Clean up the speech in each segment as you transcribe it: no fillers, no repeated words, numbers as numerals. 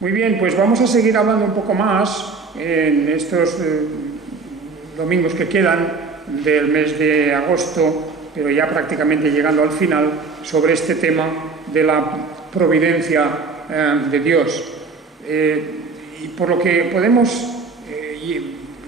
Muy bien, pues vamos a seguir hablando un poco más en estos domingos que quedan del mes de agosto, pero ya prácticamente llegando al final, sobre este tema de la providencia de Dios. Y por lo que podemos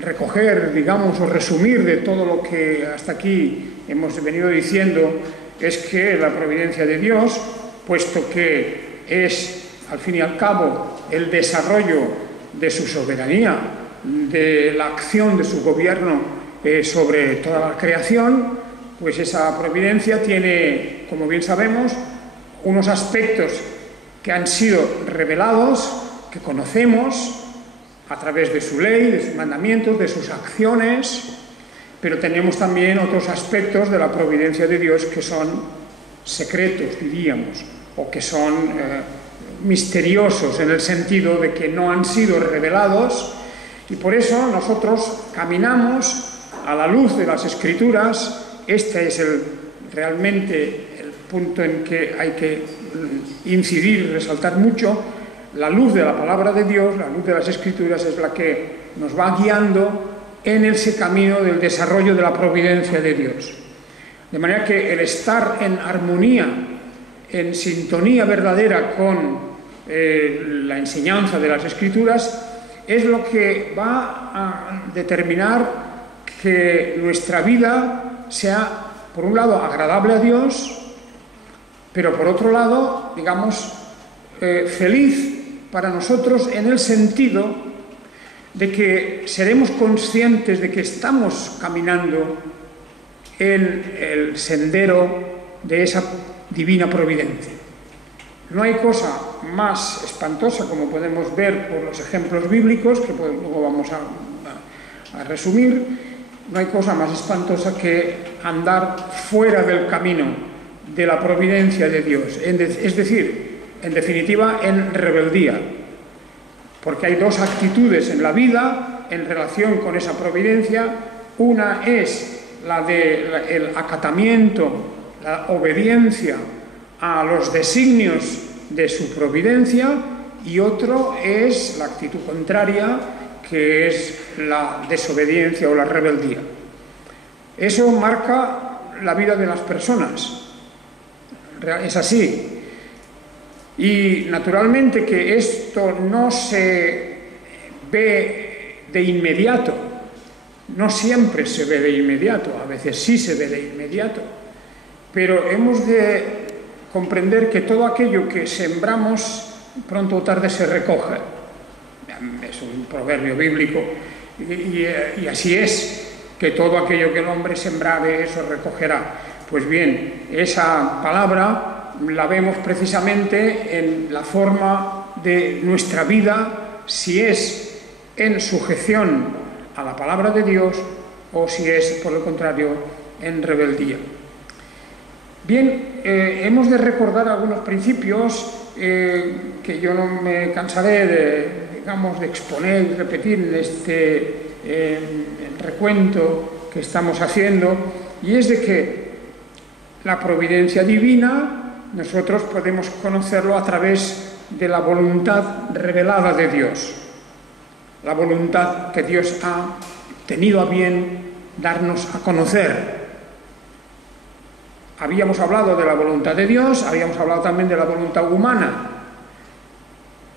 recoger, digamos, o resumir de todo lo que hasta aquí hemos venido diciendo, es que la providencia de Dios, puesto que es, al fin y al cabo, el desarrollo de su soberanía, de la acción de su gobierno sobre toda la creación, pues esa providencia tiene, como bien sabemos, unos aspectos que han sido revelados, que conocemos a través de su ley, de sus mandamientos, de sus acciones, pero tenemos también otros aspectos de la providencia de Dios que son secretos, diríamos, o que son misteriosos en el sentido de que no han sido revelados, y por eso nosotros caminamos a la luz de las Escrituras. Este es realmente el punto en que hay que incidir y resaltar mucho. La luz de la palabra de Dios, la luz de las Escrituras, es la que nos va guiando en ese camino del desarrollo de la providencia de Dios. De manera que el estar en armonía, en sintonía verdadera con la enseñanza de las Escrituras, es lo que va a determinar que nuestra vida sea, por un lado, agradable a Dios, pero por otro lado, digamos, feliz para nosotros en el sentido de que seremos conscientes de que estamos caminando en el sendero de esa divina providencia. No hay cosa más espantosa, como podemos ver por los ejemplos bíblicos, que luego vamos a resumir, no hay cosa más espantosa que andar fuera del camino de la providencia de Dios, es decir, en definitiva, en rebeldía. Porque hay dos actitudes en la vida en relación con esa providencia. Una es la del acatamiento, la obediencia a los designios de su providencia, y otro es la actitud contraria, que es la desobediencia o la rebeldía. Eso marca la vida de las personas. Es así. Y naturalmente que esto no se ve de inmediato, no siempre se ve de inmediato, a veces sí se ve de inmediato, pero hemos de comprender que todo aquello que sembramos pronto o tarde se recoge. Es un proverbio bíblico y así es, que todo aquello que el hombre sembrare, eso recogerá. Pues bien, esa palabra la vemos precisamente en la forma de nuestra vida, si es en sujeción a la palabra de Dios o si es, por el contrario, en rebeldía. Bien, hemos de recordar algunos principios que yo no me cansaré de exponer y repetir en este recuento que estamos haciendo, y es de que la providencia divina nosotros podemos conocerlo a través de la voluntad revelada de Dios, la voluntad que Dios ha tenido a bien darnos a conocer. Habíamos hablado de la voluntad de Dios, habíamos hablado también de la voluntad humana.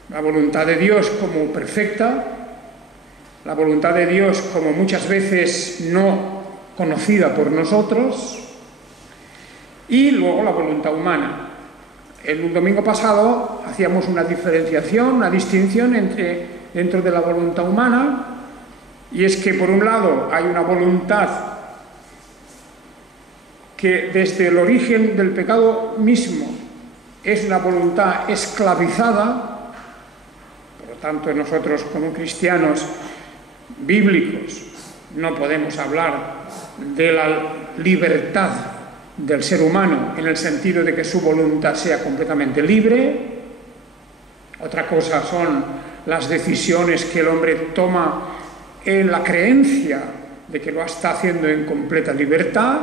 La voluntad de Dios como perfecta, la voluntad de Dios como muchas veces no conocida por nosotros, y luego la voluntad humana. El domingo pasado hacíamos una diferenciación, una distinción dentro de la voluntad humana, y es que por un lado hay una voluntad que desde el origen del pecado mismo es una voluntad esclavizada. Por lo tanto, nosotros como cristianos bíblicos no podemos hablar de la libertad del ser humano en el sentido de que su voluntad sea completamente libre. Otra cosa son las decisiones que el hombre toma en la creencia de que lo está haciendo en completa libertad,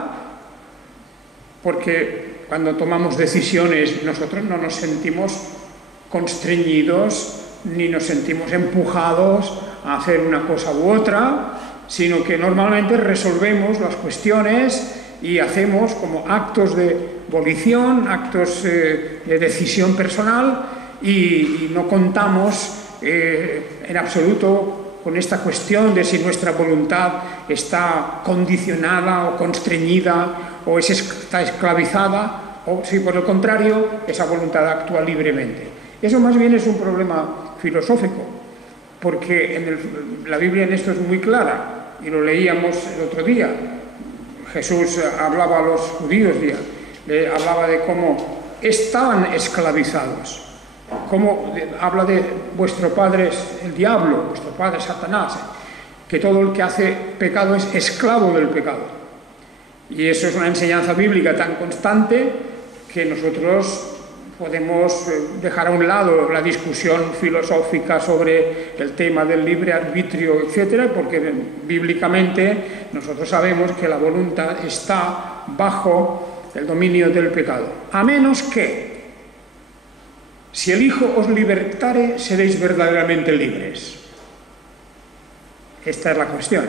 porque cuando tomamos decisiones nosotros no nos sentimos constreñidos ni nos sentimos empujados a hacer una cosa u otra, sino que normalmente resolvemos las cuestiones y hacemos como actos de volición, actos de decisión personal y no contamos en absoluto con esta cuestión de si nuestra voluntad está condicionada o constreñida o está esclavizada o si por el contrario esa voluntad actúa libremente. Eso más bien es un problema filosófico, porque la Biblia en esto es muy clara y lo leíamos el otro día. Jesús hablaba a los judíos, le hablaba de cómo estaban esclavizados. Como habla de vuestro padre es el diablo, vuestro padre Satanás, que todo el que hace pecado es esclavo del pecado. Y eso es una enseñanza bíblica tan constante que nosotros podemos dejar a un lado la discusión filosófica sobre el tema del libre arbitrio, etcétera, porque bíblicamente nosotros sabemos que la voluntad está bajo el dominio del pecado. A menos que si el Hijo os libertare, seréis verdaderamente libres. Esta es la cuestión.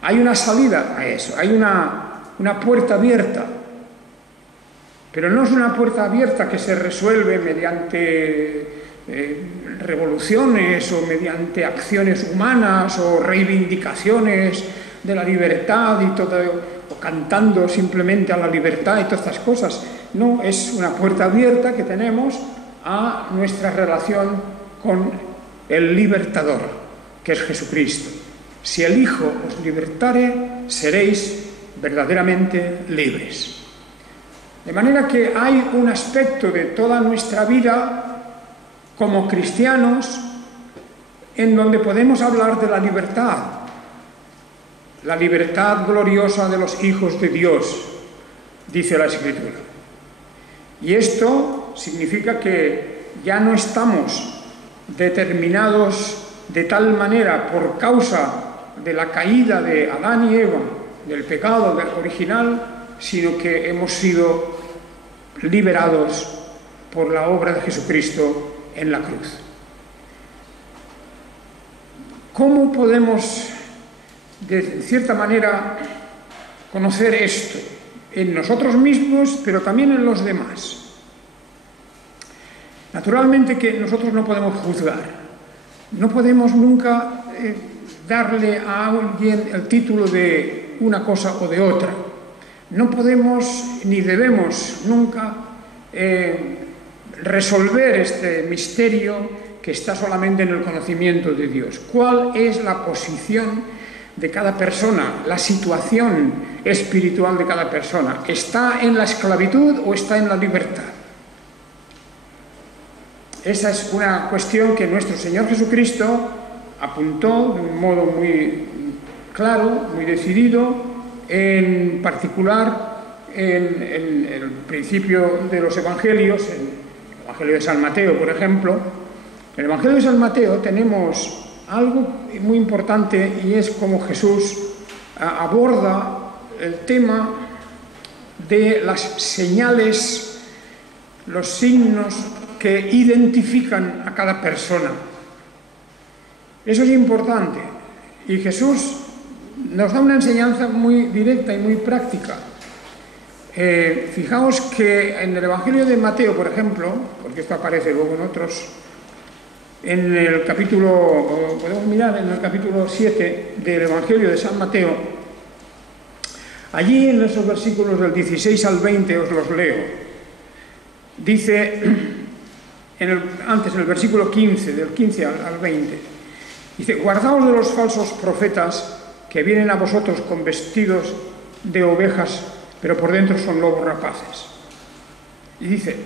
Hay una salida a eso, hay una puerta abierta, pero no es una puerta abierta que se resuelve mediante revoluciones o mediante acciones humanas o reivindicaciones de la libertad y todo, o cantando simplemente a la libertad y todas estas cosas. No, es una puerta abierta que tenemos a nuestra relación con el libertador, que es Jesucristo. Si el Hijo os libertare, seréis verdaderamente libres. De manera que hay un aspecto de toda nuestra vida como cristianos en donde podemos hablar de la libertad gloriosa de los hijos de Dios, dice la Escritura. Y esto significa que ya no estamos determinados de tal manera por causa de la caída de Adán y Eva, del pecado original, sino que hemos sido liberados por la obra de Jesucristo en la cruz. ¿Cómo podemos, de cierta manera, conocer esto en nosotros mismos, pero también en los demás? Naturalmente que nosotros no podemos juzgar, no podemos nunca darle a alguien el título de una cosa o de otra. No podemos ni debemos nunca resolver este misterio que está solamente en el conocimiento de Dios. ¿Cuál es la posición de cada persona, la situación espiritual de cada persona? ¿Está en la esclavitud o está en la libertad? Esa es una cuestión que nuestro Señor Jesucristo apuntó de un modo muy claro, muy decidido, en particular en el principio de los evangelios, en el Evangelio de San Mateo, por ejemplo. En el Evangelio de San Mateo tenemos algo muy importante y es como Jesús aborda el tema de las señales, los signos que identifican a cada persona. Eso es importante y Jesús nos da una enseñanza muy directa y muy práctica. Fijaos que en el Evangelio de Mateo, por ejemplo, porque esto aparece luego en otros, en el capítulo, podemos mirar en el capítulo 7 del Evangelio de San Mateo, allí en esos versículos del 16 al 20 os los leo. Dice, antes en el versículo 15, del 15 al 20, dice: guardaos de los falsos profetas que vienen a vosotros con vestidos de ovejas, pero por dentro son lobos rapaces. Y dice: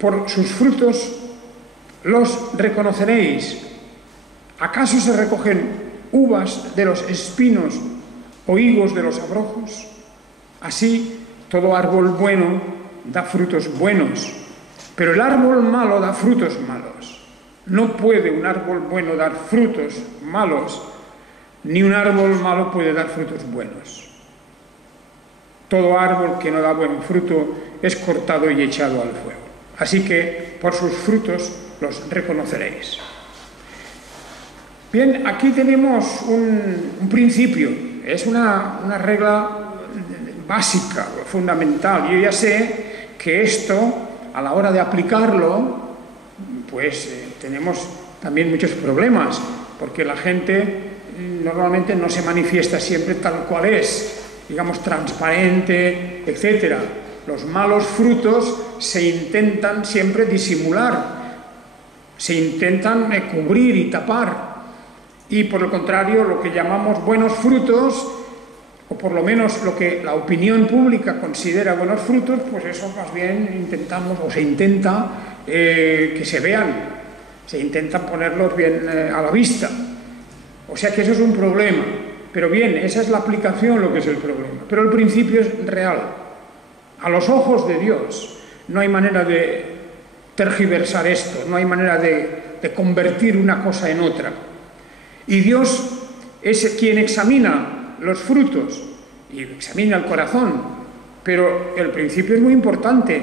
por sus frutos los reconoceréis. ¿Acaso se recogen uvas de los espinos o higos de los abrojos? Así, todo árbol bueno da frutos buenos, pero el árbol malo da frutos malos. No puede un árbol bueno dar frutos malos, ni un árbol malo puede dar frutos buenos. Todo árbol que no da buen fruto es cortado y echado al fuego. Así que por sus frutos los reconoceréis. Bien, aquí tenemos un principio, es una regla básica, fundamental. Yo ya sé que esto, a la hora de aplicarlo, pues tenemos también muchos problemas, porque la gente normalmente no se manifiesta siempre tal cual es, digamos, transparente, etc. Los malos frutos se intentan siempre disimular, se intentan cubrir y tapar. Y por el contrario, lo que llamamos buenos frutos, o por lo menos lo que la opinión pública considera buenos frutos, pues eso más bien intentamos, o se intenta que se vean, se intentan ponerlos bien a la vista. O sea que eso es un problema. Pero bien, esa es la aplicación lo que es el problema. Pero el principio es real. A los ojos de Dios no hay manera de tergiversar esto, no hay manera de convertir una cosa en otra. Y Dios es quien examina los frutos y examina el corazón, pero el principio es muy importante.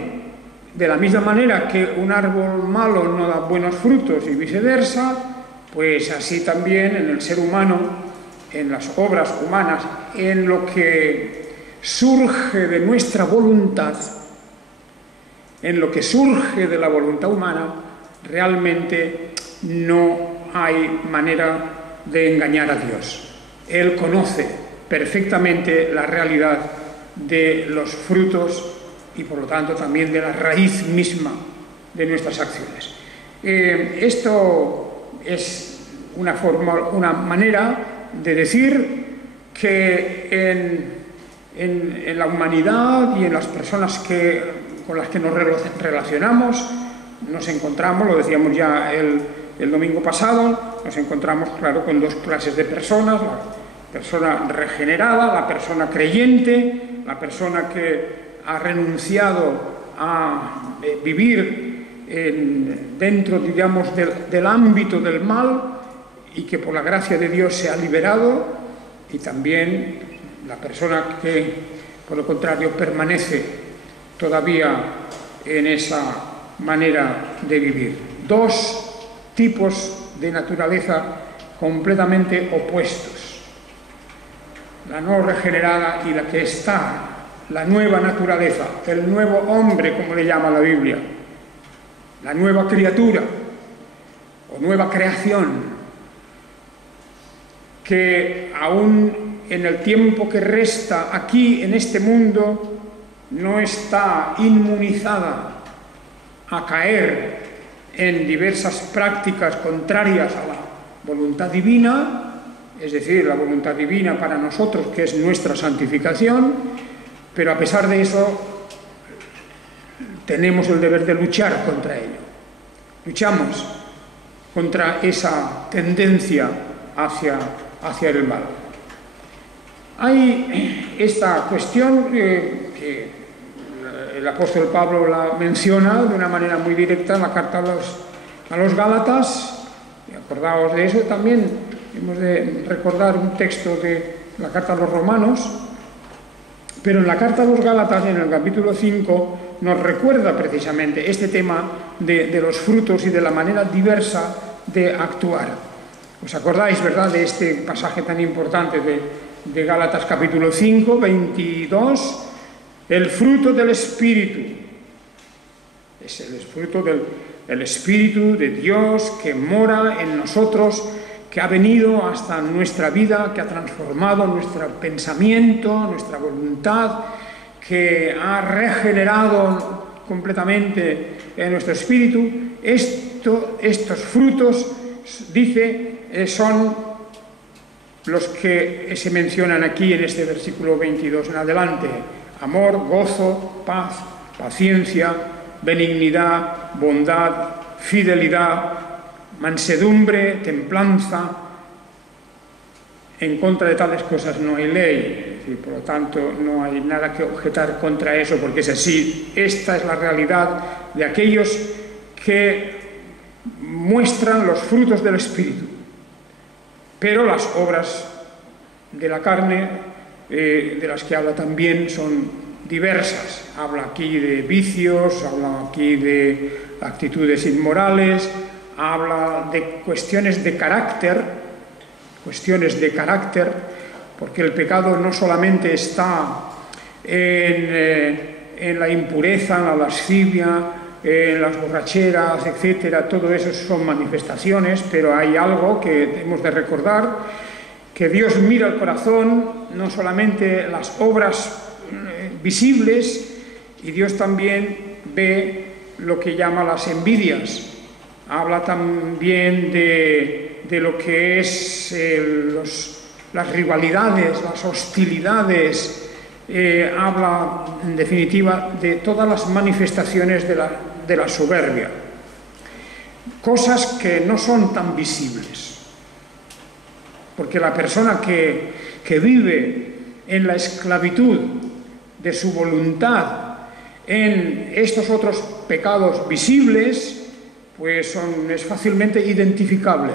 De la misma manera que un árbol malo no da buenos frutos y viceversa, pues así también en el ser humano, en las obras humanas, en lo que surge de nuestra voluntad, en lo que surge de la voluntad humana, realmente no hay manera de engañar a Dios. Él conoce perfectamente la realidad de los frutos y por lo tanto también de la raíz misma de nuestras acciones. Esto es una manera de decir que en la humanidad y en las personas con las que nos relacionamos nos encontramos, lo decíamos ya el domingo pasado, nos encontramos, claro, con dos clases de personas: la persona regenerada, la persona creyente, la persona que ha renunciado a vivir dentro, digamos, del ámbito del mal y que por la gracia de Dios se ha liberado, y también la persona que, por lo contrario, permanece todavía en esa manera de vivir. Dos tipos de naturaleza completamente opuestos: la no regenerada y la que está, la nueva naturaleza, el nuevo hombre, como le llama la Biblia, la nueva criatura o nueva creación, que aún en el tiempo que resta aquí en este mundo no está inmunizada a caer en diversas prácticas contrarias a la voluntad divina, es decir, la voluntad divina para nosotros, que es nuestra santificación, pero a pesar de eso tenemos el deber de luchar contra ello. Luchamos contra esa tendencia hacia el mal. Hay esta cuestión que el apóstol Pablo la menciona de una manera muy directa en la carta a los Gálatas. Y acordaos de eso. También hemos de recordar un texto de la carta a los Romanos, pero en la carta a los Gálatas, en el capítulo 5, nos recuerda precisamente este tema de los frutos y de la manera diversa de actuar. ¿Os acordáis, verdad, de este pasaje tan importante de Gálatas capítulo 5, 22? El fruto del Espíritu. Es el fruto del Espíritu de Dios que mora en nosotros, que ha venido hasta nuestra vida, que ha transformado nuestro pensamiento, nuestra voluntad, que ha regenerado completamente en nuestro espíritu. Estos frutos, dice, son los que se mencionan aquí en este versículo 22 en adelante: amor, gozo, paz, paciencia, benignidad, bondad, fidelidad, mansedumbre, templanza. En contra de tales cosas no hay ley. Es decir, por lo tanto, no hay nada que objetar contra eso, porque es así. Esta es la realidad de aquellos que muestran los frutos del Espíritu. Pero las obras de la carne, de las que habla también, son diversas. Habla aquí de vicios, habla aquí de actitudes inmorales, habla de cuestiones de carácter, porque el pecado no solamente está en la impureza, en la lascivia, en las borracheras, etcétera. Todo eso son manifestaciones, pero hay algo que hemos de recordar, que Dios mira el corazón, no solamente las obras visibles, y Dios también ve lo que llama las envidias. Habla también de lo que es las rivalidades, las hostilidades, habla en definitiva de todas las manifestaciones de la soberbia, cosas que no son tan visibles, porque la persona que vive en la esclavitud de su voluntad en estos otros pecados visibles, pues es fácilmente identificable.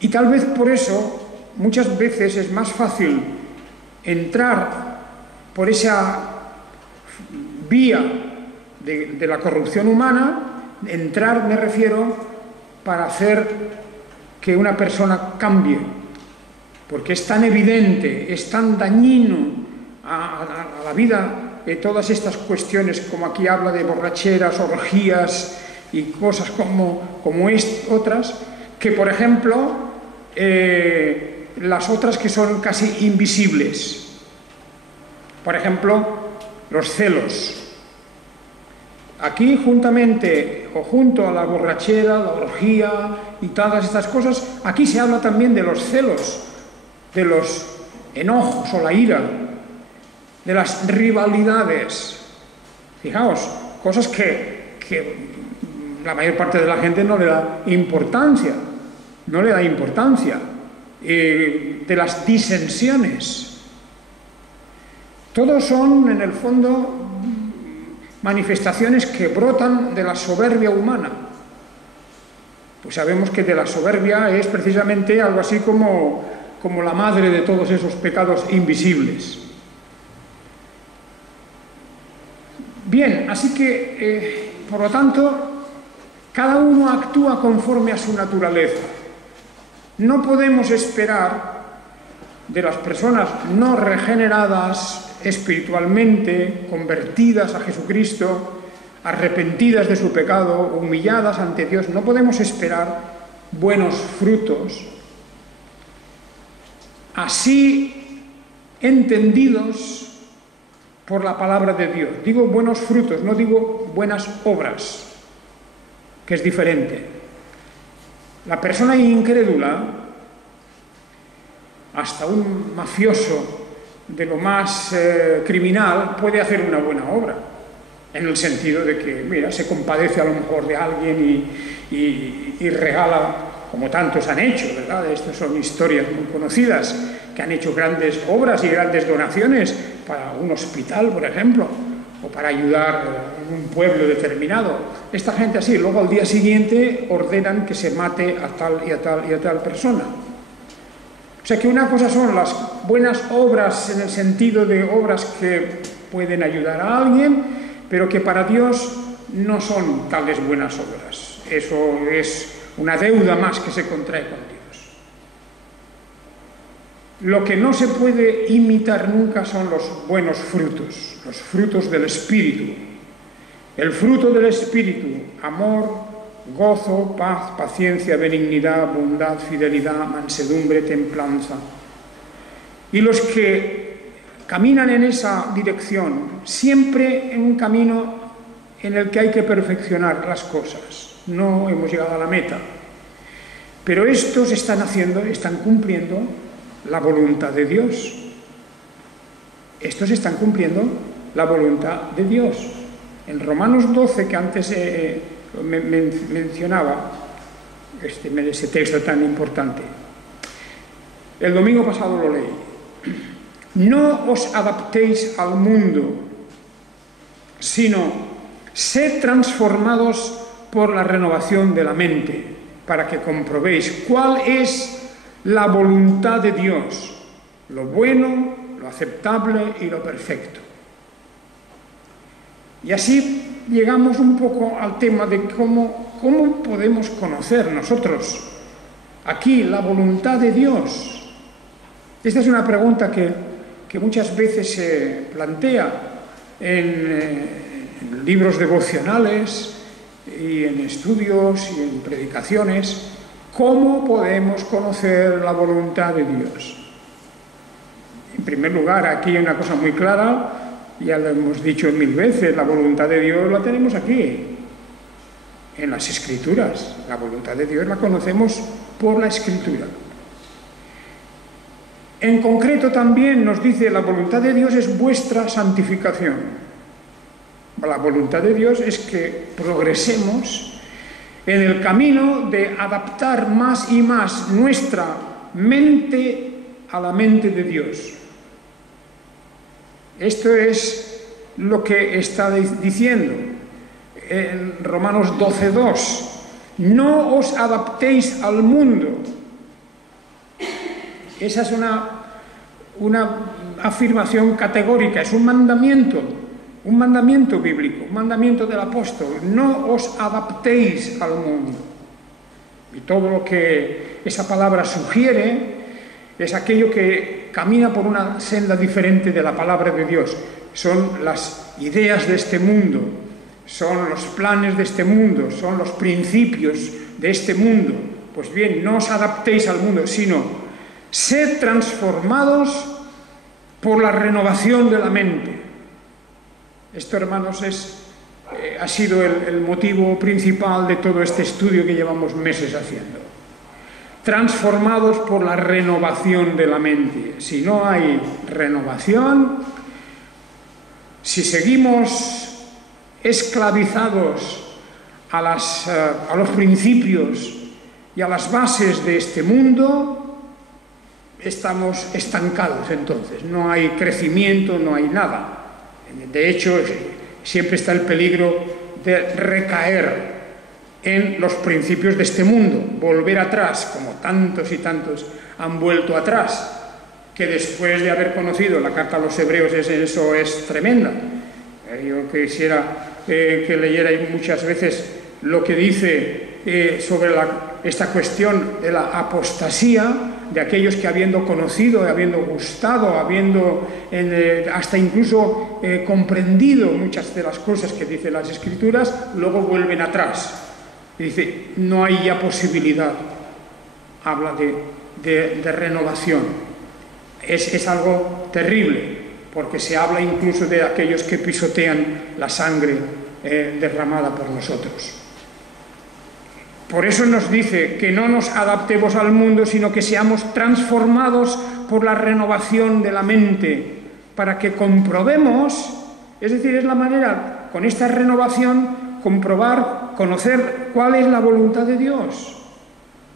Y tal vez por eso muchas veces es más fácil entrar por esa vía de la corrupción humana, entrar, me refiero, para hacer que una persona cambie, porque es tan evidente, es tan dañino a la vida todas estas cuestiones, como aquí habla de borracheras, orgías y cosas como otras, que por ejemplo las otras que son casi invisibles, por ejemplo los celos. Aquí juntamente o junto a la borrachera, la orgía y todas estas cosas, aquí se habla también de los celos, de los enojos o la ira, de las rivalidades. Fijaos, cosas que la mayor parte de la gente no le da importancia, de las disensiones. Todos son, en el fondo, manifestaciones que brotan de la soberbia humana. Pues sabemos que de la soberbia es precisamente algo así como la madre de todos esos pecados invisibles. Bien, así que, por lo tanto, cada uno actúa conforme a su naturaleza. No podemos esperar de las personas no regeneradas espiritualmente, convertidas a Jesucristo, arrepentidas de su pecado, humilladas ante Dios, no podemos esperar buenos frutos, así entendidos por la palabra de Dios. Digo buenos frutos, no digo buenas obras, que es diferente. La persona incrédula, hasta un mafioso de lo más criminal, puede hacer una buena obra, en el sentido de que, mira, se compadece a lo mejor de alguien y regala, como tantos han hecho, ¿verdad? Estas son historias muy conocidas, que han hecho grandes obras y grandes donaciones para un hospital, por ejemplo, o para ayudar en un pueblo determinado. Esta gente así, luego al día siguiente ordenan que se mate a tal y a tal y a tal persona. O sea que una cosa son las buenas obras en el sentido de obras que pueden ayudar a alguien, pero que para Dios no son tales buenas obras. Eso es una deuda más que se contrae con Dios. Lo que no se puede imitar nunca son los buenos frutos, los frutos del Espíritu. El fruto del Espíritu: amor, gozo, paz, paciencia, benignidad, bondad, fidelidad, mansedumbre, templanza. Y los que caminan en esa dirección, siempre en un camino en el que hay que perfeccionar las cosas. No hemos llegado a la meta. Pero estos están cumpliendo la voluntad de Dios. Estos están cumpliendo la voluntad de Dios. En Romanos 12, que antes mencionaba, ese texto tan importante, el domingo pasado lo leí. No os adaptéis al mundo, sino sed transformados por la renovación de la mente, para que comprobéis cuál es la voluntad de Dios, lo bueno, lo aceptable y lo perfecto. Y así llegamos un poco al tema de cómo podemos conocer nosotros aquí la voluntad de Dios. Esta es una pregunta que muchas veces se plantea en libros devocionales y en estudios y en predicaciones. ¿Cómo podemos conocer la voluntad de Dios? En primer lugar, aquí hay una cosa muy clara. Ya lo hemos dicho 1000 veces, la voluntad de Dios la tenemos aquí, en las Escrituras. La voluntad de Dios la conocemos por la Escritura. En concreto también nos dice, la voluntad de Dios es vuestra santificación. La voluntad de Dios es que progresemos en el camino de adaptar más y más nuestra mente a la mente de Dios. Esto es lo que está diciendo en Romanos 12:2. No os adaptéis al mundo. Esa es una afirmación categórica, es un mandamiento bíblico, un mandamiento del apóstol. No os adaptéis al mundo. Y todo lo que esa palabra sugiere es aquello que camina por una senda diferente de la palabra de Dios. Son las ideas de este mundo, son los planes de este mundo, son los principios de este mundo. Pues bien, no os adaptéis al mundo, sino sed transformados por la renovación de la mente. Esto, hermanos, ha sido el motivo principal de todo este estudio que llevamos meses haciendo. Transformados por la renovación de la mente. Si no hay renovación, si seguimos esclavizados a los principios y a las bases de este mundo, estamos estancados entonces. No hay crecimiento, no hay nada. De hecho, siempre está el peligro de recaer en los principios de este mundo, volver atrás, como tantos y tantos han vuelto atrás, que después de haber conocido la carta a los hebreos eso es tremenda. Yo quisiera que leyerais muchas veces lo que dice sobre esta cuestión de la apostasía, de aquellos que habiendo conocido, habiendo gustado, habiendo hasta incluso comprendido muchas de las cosas que dicen las Escrituras, luego vuelven atrás. Y dice, no hay ya posibilidad. Habla de renovación. Es algo terrible, porque se habla incluso de aquellos que pisotean la sangre derramada por nosotros. Por eso nos dice que no nos adaptemos al mundo, sino que seamos transformados por la renovación de la mente, para que comprobemos, es decir, es la manera, con esta renovación, comprobar, conocer cuál es la voluntad de Dios.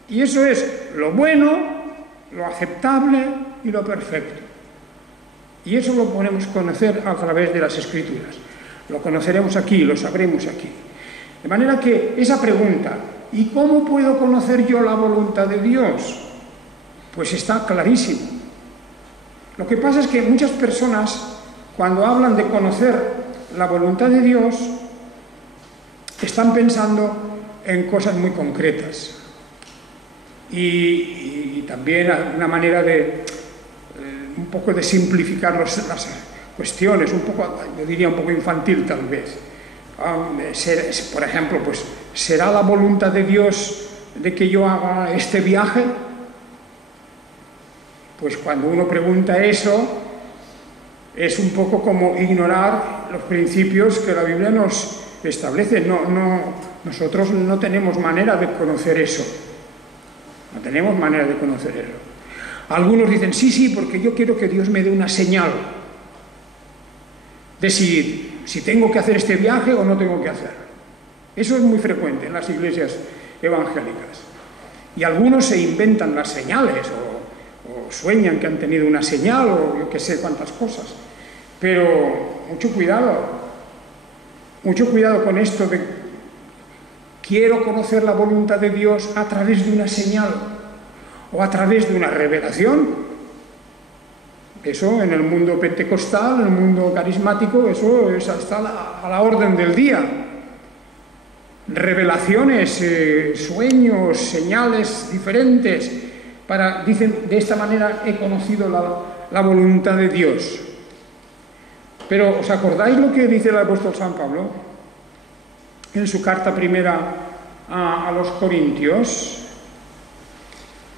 Y eso es lo bueno, lo aceptable y lo perfecto. Y eso lo podemos conocer a través de las Escrituras. Lo conoceremos aquí, lo sabremos aquí. De manera que esa pregunta, ¿y cómo puedo conocer yo la voluntad de Dios? Pues está clarísimo. Lo que pasa es que muchas personas, cuando hablan de conocer la voluntad de Dios, están pensando en cosas muy concretas. Y también una manera de un poco de simplificar las cuestiones, un poco, yo diría un poco infantil tal vez. Por ejemplo, pues, ¿será la voluntad de Dios de que yo haga este viaje? Pues cuando uno pregunta eso, es un poco como ignorar los principios que la Biblia nos establece. Nosotros no tenemos manera de conocer eso. No tenemos manera de conocer eso. Algunos dicen, sí, porque yo quiero que Dios me dé una señal de si tengo que hacer este viaje o no tengo que hacerlo. Eso es muy frecuente en las iglesias evangélicas. Y algunos se inventan las señales o sueñan que han tenido una señal o yo qué sé cuántas cosas. Pero mucho cuidado con esto de quiero conocer la voluntad de Dios a través de una señal o a través de una revelación. Eso en el mundo pentecostal, en el mundo carismático, eso está a la orden del día. Revelaciones, sueños, señales diferentes. Dicen, de esta manera he conocido la voluntad de Dios. Pero, ¿os acordáis lo que dice el apóstol San Pablo en su carta primera a los Corintios?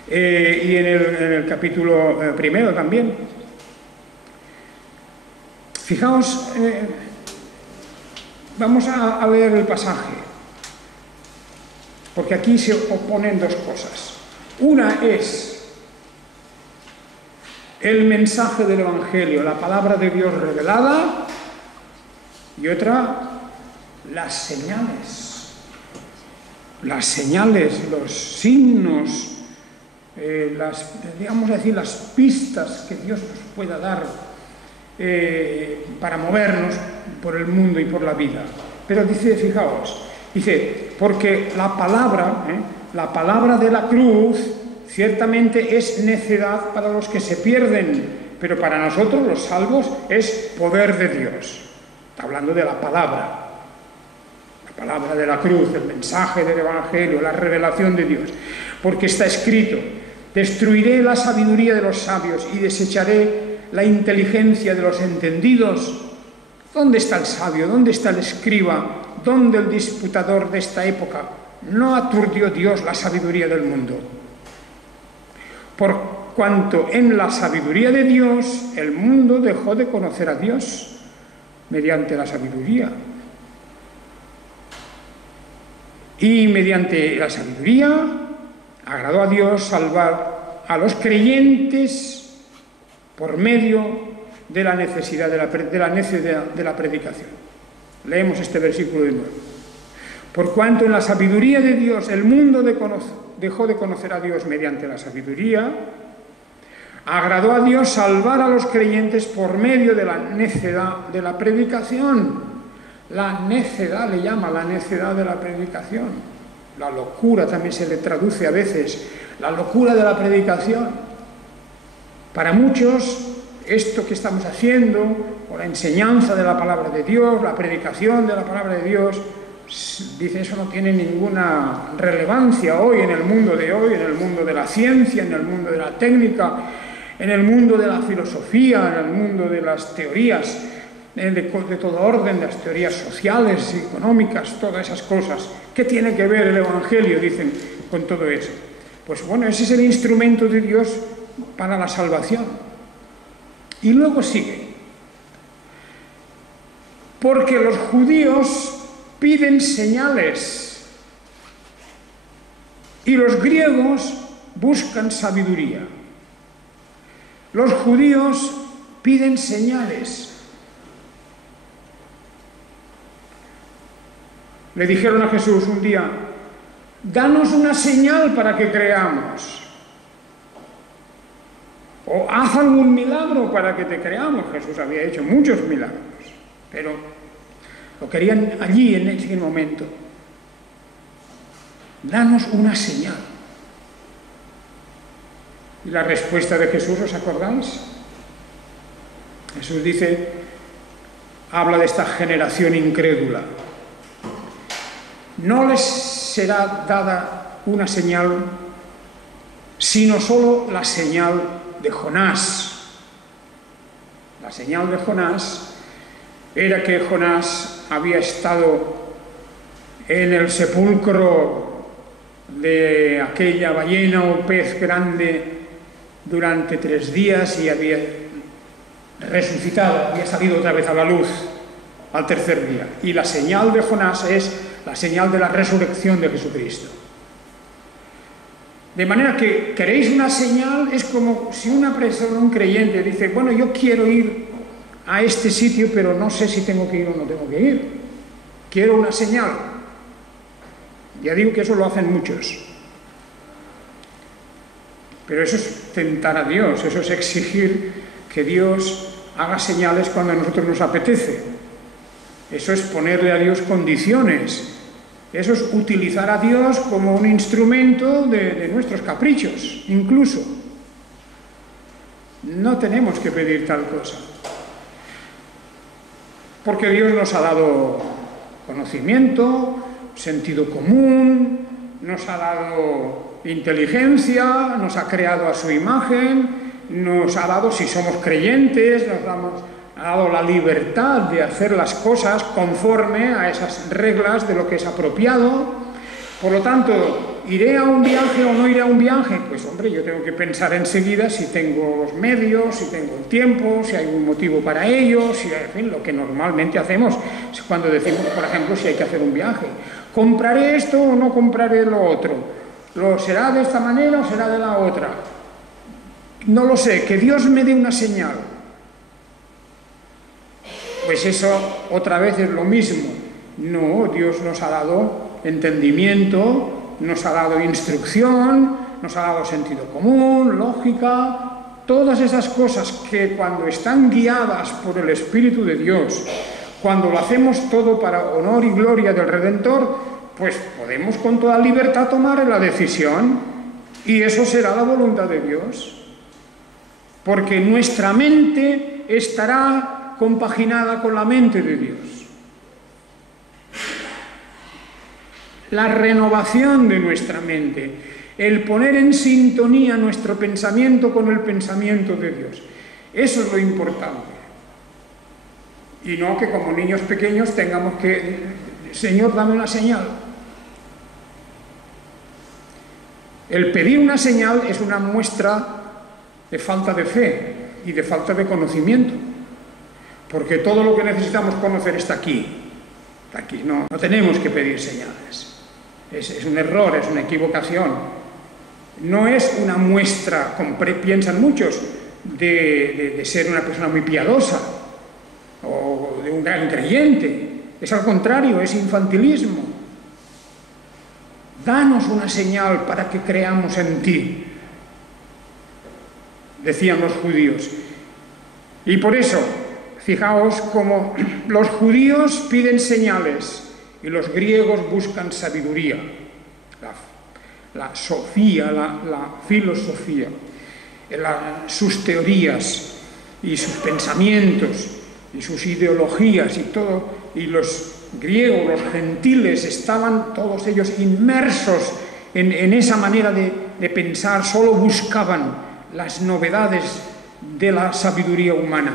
Y en el capítulo primero también. Fijaos, vamos a leer el pasaje, porque aquí se oponen dos cosas. Una es el mensaje del Evangelio, la palabra de Dios revelada, y otra, las señales, los signos, digamos decir, las pistas que Dios nos pueda dar para movernos por el mundo y por la vida. Pero dice, fijaos, dice, porque la palabra de la cruz ciertamente es necedad para los que se pierden, pero para nosotros los salvos es poder de Dios. Está hablando de la palabra de la cruz, el mensaje del Evangelio, la revelación de Dios. Porque está escrito, destruiré la sabiduría de los sabios y desecharé la inteligencia de los entendidos. ¿Dónde está el sabio? ¿Dónde está el escriba? ¿Dónde el disputador de esta época? No aturdió Dios la sabiduría del mundo. Por cuanto en la sabiduría de Dios el mundo dejó de conocer a Dios mediante la sabiduría. Y mediante la sabiduría agradó a Dios salvar a los creyentes por medio de la necesidad de la predicación. Leemos este versículo de nuevo. Por cuanto en la sabiduría de Dios el mundo dejó de conocer a Dios mediante la sabiduría, agradó a Dios salvar a los creyentes por medio de la necedad de la predicación. La necedad le llama, la necedad de la predicación. La locura también se le traduce a veces, la locura de la predicación. Para muchos, esto que estamos haciendo, o la enseñanza de la palabra de Dios, la predicación de la palabra de Dios, dice, eso no tiene ninguna relevancia hoy, en el mundo de hoy, en el mundo de la ciencia, en el mundo de la técnica, en el mundo de la filosofía, en el mundo de las teorías de todo orden, de las teorías sociales, económicas, todas esas cosas. ¿Qué tiene que ver el Evangelio, dicen, con todo eso? Pues bueno, ese es el instrumento de Dios para la salvación. Y luego sigue. Porque los judíos piden señales y los griegos buscan sabiduría. Los judíos piden señales. Le dijeron a Jesús un día, danos una señal para que creamos. O haz algún milagro para que te creamos. Jesús había hecho muchos milagros, pero lo querían allí en ese momento. Danos una señal. Y la respuesta de Jesús, ¿os acordáis? Jesús dice, habla de esta generación incrédula. No les será dada una señal, sino solo la señal de Jonás. La señal de Jonás era que Jonás había estado en el sepulcro de aquella ballena o pez grande durante 3 días y había resucitado, había salido otra vez a la luz al 3er día. Y la señal de Jonás es la señal de la resurrección de Jesucristo. De manera que, ¿queréis una señal? Es como si una persona, un creyente, dice, bueno, yo quiero ir a este sitio, pero no sé si tengo que ir o no tengo que ir. Quiero una señal. Ya digo que eso lo hacen muchos. Pero eso es tentar a Dios, eso es exigir que Dios haga señales cuando a nosotros nos apetece. Eso es ponerle a Dios condiciones. Eso es utilizar a Dios como un instrumento de nuestros caprichos, incluso. No tenemos que pedir tal cosa. Porque Dios nos ha dado conocimiento, sentido común, nos ha dado inteligencia, nos ha creado a su imagen, nos ha dado, si somos creyentes, ha dado la libertad de hacer las cosas conforme a esas reglas de lo que es apropiado. Por lo tanto, ¿iré a un viaje o no iré a un viaje? Pues hombre, yo tengo que pensar enseguida si tengo los medios, si tengo el tiempo, si hay un motivo para ello, si, en fin, lo que normalmente hacemos cuando decimos, por ejemplo, si hay que hacer un viaje. ¿Compraré esto o no compraré lo otro? ¿Será de esta manera o será de la otra? No lo sé, que Dios me dé una señal. Pues eso otra vez es lo mismo. No, Dios nos ha dado entendimiento, nos ha dado instrucción, nos ha dado sentido común, lógica, todas esas cosas que cuando están guiadas por el Espíritu de Dios, cuando lo hacemos todo para honor y gloria del Redentor, pues podemos con toda libertad tomar la decisión y eso será la voluntad de Dios. Porque nuestra mente estará compaginada con la mente de Dios. La renovación de nuestra mente, el poner en sintonía nuestro pensamiento con el pensamiento de Dios. Eso es lo importante. Y no que como niños pequeños tengamos que, Señor, dame una señal. El pedir una señal es una muestra de falta de fe y de falta de conocimiento. Porque todo lo que necesitamos conocer está aquí. Está aquí. No tenemos que pedir señales. Es un error, es una equivocación. No es una muestra, como piensan muchos, de ser una persona muy piadosa o de un gran creyente. Es al contrario, es infantilismo. Danos una señal para que creamos en ti, decían los judíos. Y por eso, fijaos cómo los judíos piden señales y los griegos buscan sabiduría, la sofía, la filosofía, sus teorías y sus pensamientos y sus ideologías y todo, y los griegos, los gentiles, estaban todos ellos inmersos en esa manera de pensar, solo buscaban las novedades de la sabiduría humana.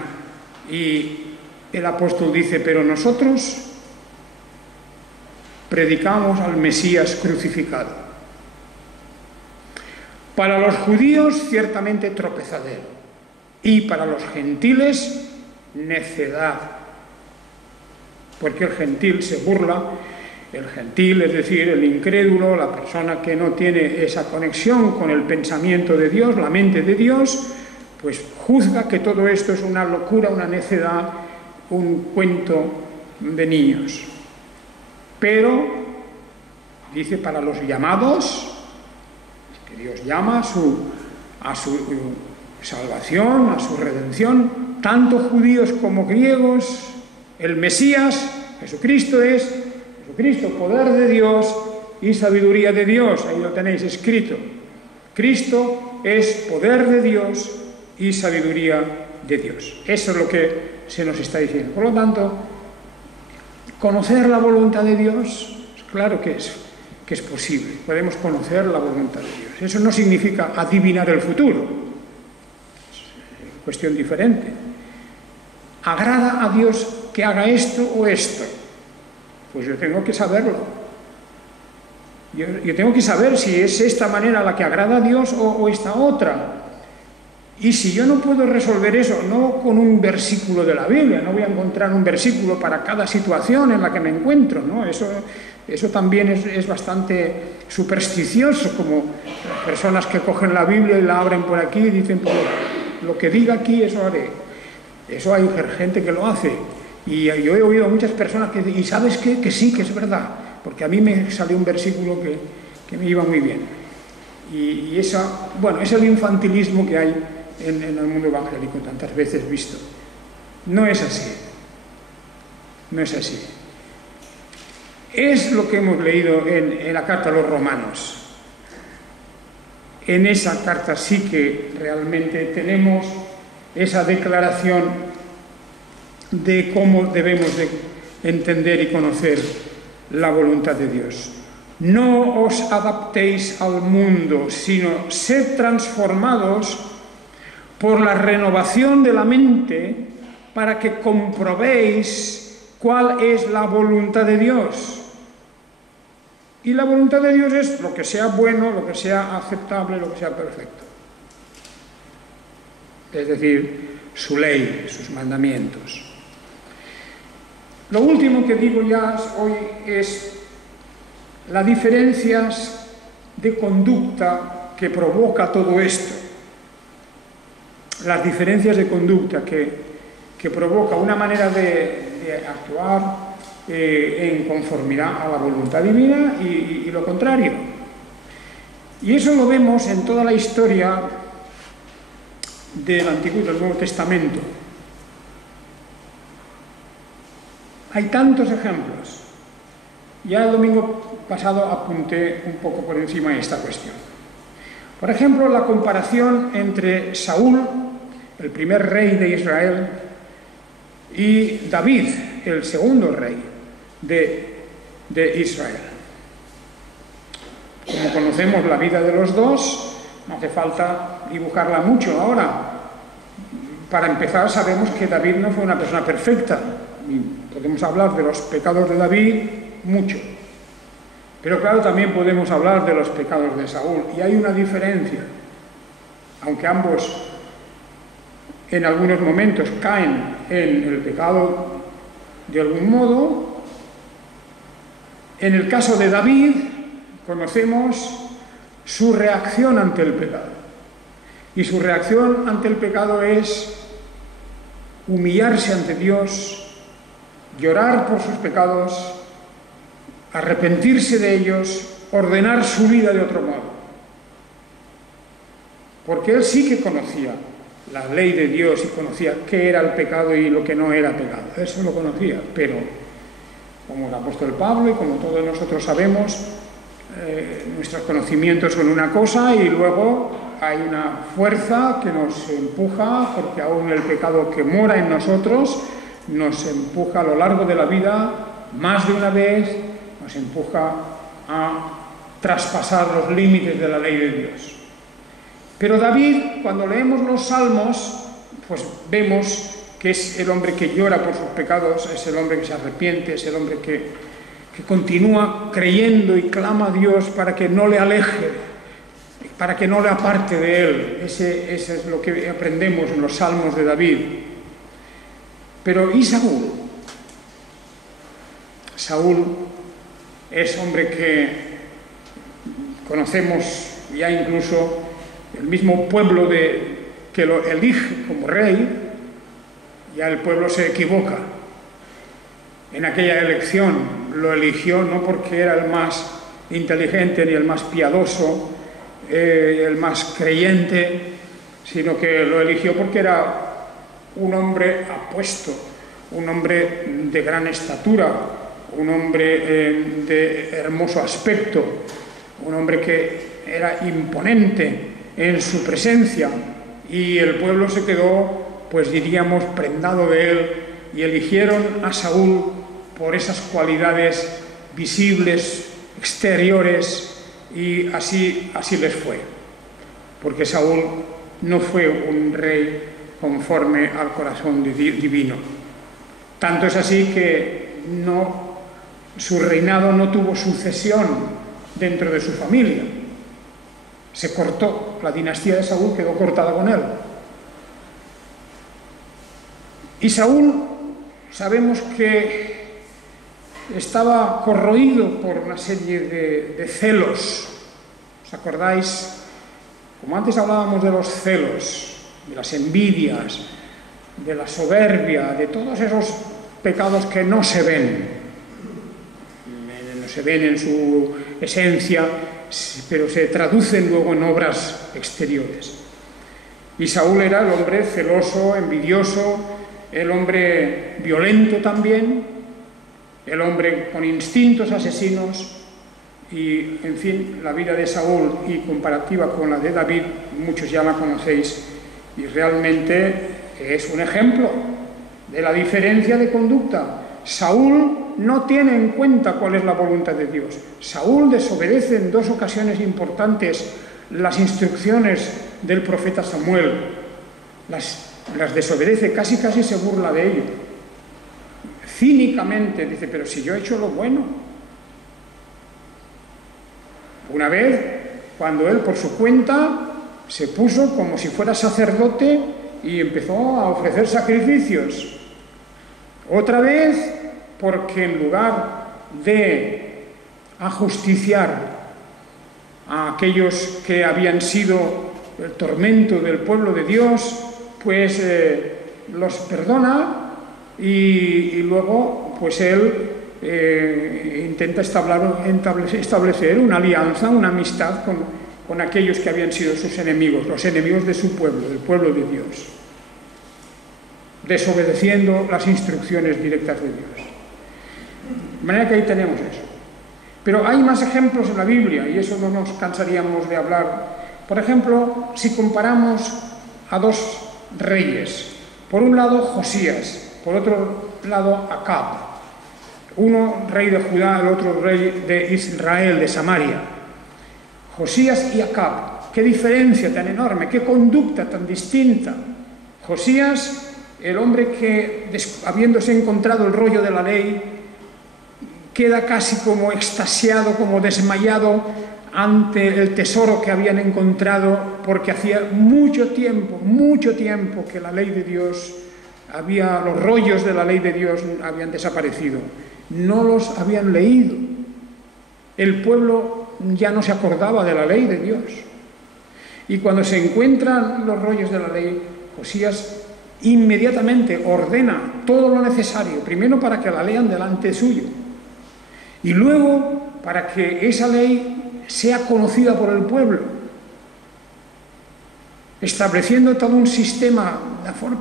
Y el apóstol dice, pero nosotros predicamos al Mesías crucificado. Para los judíos, ciertamente tropezadero, y para los gentiles, necedad. Porque el gentil se burla, el gentil, es decir, el incrédulo, la persona que no tiene esa conexión con el pensamiento de Dios, la mente de Dios, pues juzga que todo esto es una locura, una necedad, un cuento de niños. Pero, dice, para los llamados, que Dios llama a su salvación, a su redención, tanto judíos como griegos, el Mesías, Jesucristo es, Jesucristo, poder de Dios y sabiduría de Dios, ahí lo tenéis escrito. Cristo es poder de Dios y sabiduría de Dios. Eso es lo que se nos está diciendo. Por lo tanto, conocer la voluntad de Dios, claro que es posible. Podemos conocer la voluntad de Dios. Eso no significa adivinar el futuro. Es cuestión diferente. ¿Agrada a Dios que haga esto o esto? Pues yo tengo que saberlo. Yo tengo que saber si es esta manera la que agrada a Dios o esta otra. Y si yo no puedo resolver eso, no con un versículo de la Biblia, no voy a encontrar un versículo para cada situación en la que me encuentro, ¿no? Eso también es bastante supersticioso, como personas que cogen la Biblia y la abren por aquí y dicen, pues lo que diga aquí, eso haré. Eso hay gente que lo hace. Y yo he oído a muchas personas que dicen, ¿y sabes qué? Que sí, que es verdad, porque a mí me salió un versículo que me iba muy bien. Y esa, bueno, es el infantilismo que hay en el mundo evangélico tantas veces visto. No es así. No es así. Es lo que hemos leído en la carta a los romanos. En esa carta sí que realmente tenemos esa declaración de cómo debemos de entender y conocer la voluntad de Dios. No os adaptéis al mundo, sino sed transformados por la renovación de la mente para que comprobéis cuál es la voluntad de Dios. Y la voluntad de Dios es lo que sea bueno, lo que sea aceptable, lo que sea perfecto. Es decir, su ley, sus mandamientos. Lo último que digo ya hoy es las diferencias de conducta que provoca todo esto. Las diferencias de conducta que provoca una manera de actuar en conformidad a la voluntad divina y lo contrario. Y eso lo vemos en toda la historia del Antiguo y del Nuevo Testamento. Hay tantos ejemplos. Ya el domingo pasado apunté un poco por encima de esta cuestión. Por ejemplo, la comparación entre Saúl, el primer rey de Israel, y David, el segundo rey de Israel. Como conocemos la vida de los dos, no hace falta dibujarla mucho ahora. Para empezar, sabemos que David no fue una persona perfecta. Y podemos hablar de los pecados de David mucho. Pero claro, también podemos hablar de los pecados de Saúl. Y hay una diferencia. Aunque ambos en algunos momentos caen en el pecado de algún modo, en el caso de David conocemos su reacción ante el pecado. Y su reacción ante el pecado es humillarse ante Dios, llorar por sus pecados, arrepentirse de ellos, ordenar su vida de otro modo. Porque él sí que conocía la ley de Dios y conocía qué era el pecado y lo que no era pecado. Eso lo conocía, pero como el apóstol Pablo y como todos nosotros sabemos, nuestros conocimientos son una cosa y luego hay una fuerza que nos empuja, porque aún el pecado que mora en nosotros nos empuja a lo largo de la vida, más de una vez, nos empuja a traspasar los límites de la ley de Dios. Pero David, cuando leemos los salmos, pues vemos que es el hombre que llora por sus pecados, es el hombre que se arrepiente, es el hombre que continúa creyendo y clama a Dios para que no le aleje, para que no le aparte de él. Ese es lo que aprendemos en los salmos de David. Pero ¿y Saúl? Saúl es hombre que conocemos ya incluso el mismo pueblo que lo elige como rey, ya el pueblo se equivoca. En aquella elección lo eligió no porque era el más inteligente ni el más piadoso, el más creyente, sino que lo eligió porque era un hombre apuesto, un hombre de gran estatura, un hombre de hermoso aspecto, un hombre que era imponente en su presencia, y el pueblo se quedó, pues diríamos, prendado de él, y eligieron a Saúl por esas cualidades visibles, exteriores, y así les fue. Porque Saúl no fue un rey conforme al corazón divino. Tanto es así que su reinado no tuvo sucesión dentro de su familia. Se cortó, la dinastía de Saúl quedó cortada con él. Y Saúl, sabemos que estaba corroído por una serie de celos. ¿Os acordáis? Como antes hablábamos de los celos, de las envidias, de la soberbia, de todos esos pecados que no se ven en su esencia, pero se traducen luego en obras exteriores. Y Saúl era el hombre celoso, envidioso, el hombre violento también, el hombre con instintos asesinos, y, en fin, la vida de Saúl y comparativa con la de David, muchos ya la conocéis, y realmente es un ejemplo de la diferencia de conducta. Saúl no tiene en cuenta cuál es la voluntad de Dios. Saúl desobedece en 2 ocasiones importantes las instrucciones del profeta Samuel. Las desobedece, casi se burla de ello. Cínicamente dice, pero si yo he hecho lo bueno. Una vez, cuando él por su cuenta se puso como si fuera sacerdote y empezó a ofrecer sacrificios. Otra vez, porque en lugar de ajusticiar a aquellos que habían sido el tormento del pueblo de Dios, pues los perdona y luego pues él intenta establecer una alianza, una amistad con aquellos que habían sido sus enemigos, los enemigos de su pueblo, del pueblo de Dios, desobedeciendo las instrucciones directas de Dios. De manera que ahí tenemos eso. Pero hay más ejemplos en la Biblia, y eso no nos cansaríamos de hablar. Por ejemplo, si comparamos a 2 reyes, por un lado Josías, por otro lado Acab, uno rey de Judá, el otro rey de Israel, de Samaria. Josías y Acab, qué diferencia tan enorme, qué conducta tan distinta. Josías, el hombre que, habiéndose encontrado el rollo de la ley, queda casi como extasiado, como desmayado ante el tesoro que habían encontrado, porque hacía mucho tiempo que la ley de Dios los rollos de la ley de Dios habían desaparecido. No los habían leído. El pueblo ya no se acordaba de la ley de Dios. Y cuando se encuentran los rollos de la ley, Josías inmediatamente ordena todo lo necesario, primero para que la lean delante suyo, y luego para que esa ley sea conocida por el pueblo, estableciendo todo un sistema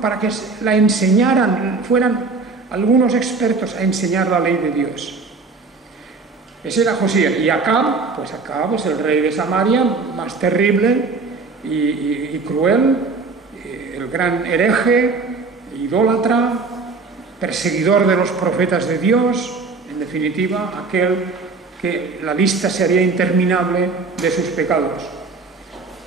para que la enseñaran, fueran algunos expertos a enseñar la ley de Dios. Ese era Josías. Y Acab, pues Acab es el rey de Samaria, más terrible y cruel, el gran hereje, idólatra, perseguidor de los profetas de Dios, en definitiva, aquel que la lista sería interminable de sus pecados.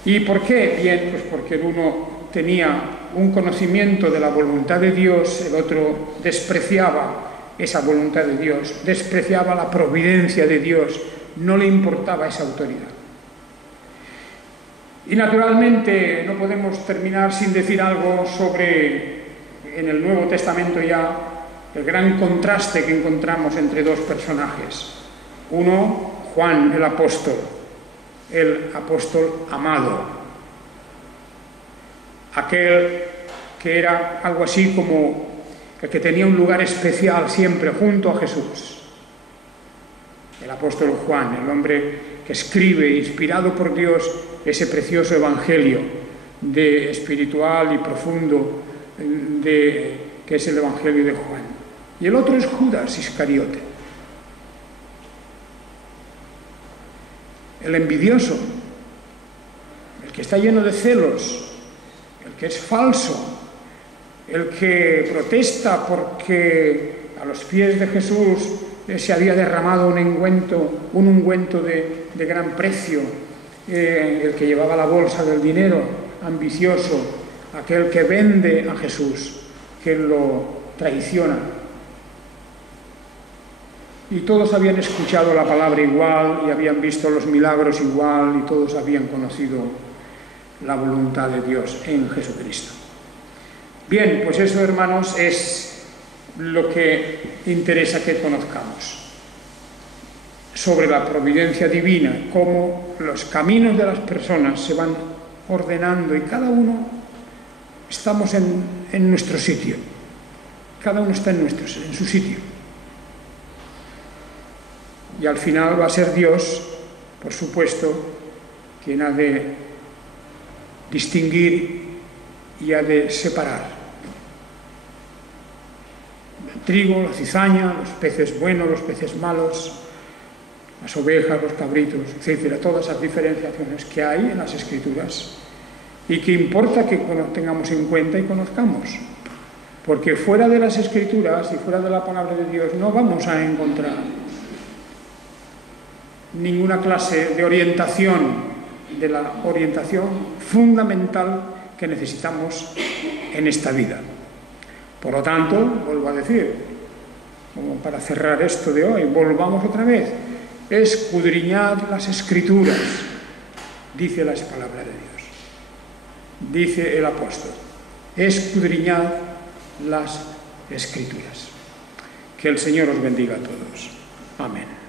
¿Y por qué? Bien, pues porque el uno tenía un conocimiento de la voluntad de Dios, el otro despreciaba esa voluntad de Dios, despreciaba la providencia de Dios, no le importaba esa autoridad. Y naturalmente no podemos terminar sin decir algo sobre, en el Nuevo Testamento ya, el gran contraste que encontramos entre 2 personajes. Uno, Juan el apóstol amado, aquel que era algo así como el que tenía un lugar especial siempre junto a Jesús. El apóstol Juan, el hombre que escribe, inspirado por Dios, ese precioso evangelio espiritual y profundo que es el evangelio de Juan. Y el otro es Judas Iscariote, el envidioso, el que está lleno de celos, el que es falso, el que protesta porque a los pies de Jesús se había derramado un ungüento de gran precio, el que llevaba la bolsa del dinero, ambicioso, aquel que vende a Jesús, que lo traiciona. Y todos habían escuchado la palabra igual y habían visto los milagros igual y todos habían conocido la voluntad de Dios en Jesucristo. Bien, pues eso, hermanos, es lo que interesa que conozcamos sobre la providencia divina, cómo los caminos de las personas se van ordenando y cada uno estamos en nuestro sitio, cada uno está en su sitio. Y al final va a ser Dios, por supuesto, quien ha de distinguir y ha de separar el trigo, la cizaña, los peces buenos, los peces malos, las ovejas, los cabritos, etcétera, todas esas diferenciaciones que hay en las Escrituras. y que importa que tengamos en cuenta y conozcamos. Porque fuera de las Escrituras y fuera de la palabra de Dios no vamos a encontrar ninguna clase de orientación, de la orientación fundamental que necesitamos en esta vida. Por lo tanto, vuelvo a decir, como para cerrar esto de hoy, volvamos otra vez, escudriñad las Escrituras, dice la palabra de Dios, dice el apóstol, escudriñad las Escrituras. Que el Señor os bendiga a todos. Amén.